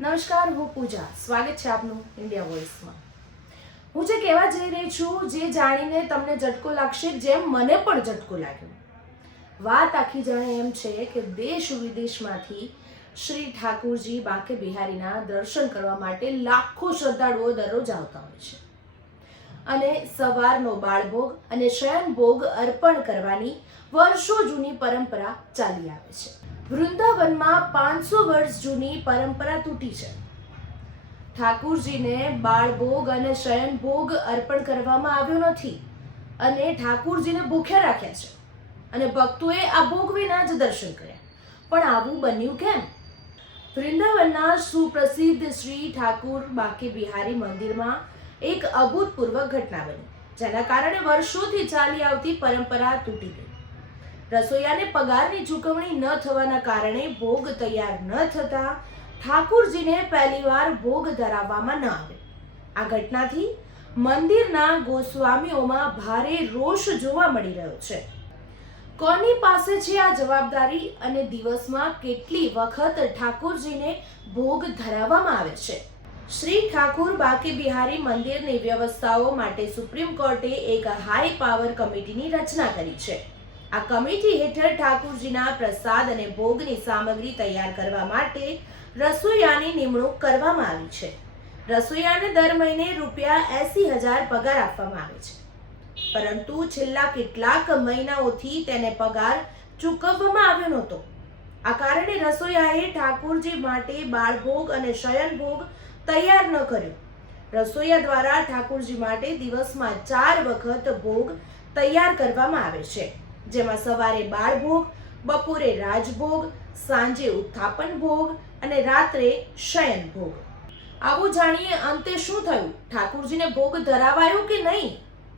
નમસ્કાર, હું પૂજા. સ્વાગત છે આપનું ઇન્ડિયા વોઇસમાં હું જે કહેવા જઈ રહી છું, જે જાણીને તમને ઝટકો લાગશે, જેમ મને પણ ઝટકો લાગ્યો. વાત આખી જાણે એમ છે કે દેશ વિદેશમાંથી શ્રી ઠાકુરજી બાકે બિહારીના દર્શન કરવા માટે લાખો શ્રદ્ધાળુઓ દરરોજ આવતા હોય છે. અને સવારનો બાળભોગ અને શયનભોગ અર્પણ કરવાની વર્ષો જૂની પરંપરા ચાલી આવે છે. વૃંદાવનમાં પાંચસો વર્ષ જૂની પરંપરા તૂટી છે. ઠાકુરજીને બાળભોગ અને શયનભોગ અર્પણ કરવામાં આવ્યો નથી અને ઠાકુરજીને ભૂખ્યા રાખ્યા છે અને ભક્તોએ આ ભોગ વિના જ દર્શન કર્યા. પણ આવું બન્યું કેમ? વૃંદાવનના સુપ્રસિદ્ધ શ્રી ઠાકુર બાકી બિહારી મંદિરમાં એક અભૂતપૂર્વ ઘટના બની, જેના કારણે વર્ષોથી ચાલી આવતી પરંપરા તૂટી ગઈ. રસોઈયાને પગારની ચૂકવણી ન થવાના કારણે ભોગ તૈયાર ન થતા ઠાકુરજીને પહેલીવાર ભોગ ધરાવવામાં ન આવે આ ઘટનાથી મંદિરના ગોસ્વામીઓમાં ભારે રોષ જોવા મળી રહ્યો છે. કોની પાસે છે આ જવાબદારી અને દિવસમાં કેટલી વખત ઠાકોરજીને ભોગ ધરાવવામાં આવે છે? શ્રી ઠાકુર બાકી બિહારી મંદિરની વ્યવસ્થાઓ માટે સુપ્રીમ કોર્ટે એક હાઈ પાવર કમિટીની રચના કરી છે. આ કમિટી હેઠળ ઠાકુરજીના પ્રસાદ અને ભોગની સામગ્રી તૈયાર કરવા માટે રસોઈયાની નિમણૂક કરવામાં આવી છે. રસોઈયાને દર મહિને રૂપિયા એસી હજાર પગાર આપવામાં આવે છે. પરંતુ છેલ્લા કેટલાક મહિનાઓથી તેને પગાર ચૂકવવામાં આવ્યો નહોતો. આ કારણે રસોઈયાએ ઠાકુરજી માટે બાળભોગ અને શયનભોગ તૈયાર ન કર્યો. રસોઈયા દ્વારા ઠાકુરજી માટે દિવસમાં ચાર વખત ભોગ તૈયાર કરવામાં આવે છે. જેમાં સવારે બાળભોગ, બપોરે રાજભોગ, સાંજે ઉત્થાપન ભોગ અને રાત્રે શયન ભોગ આવું જાણીએ અંતે શું થયું? ઠાકુરજીને ભોગ ધરાવાયો કે નહીં?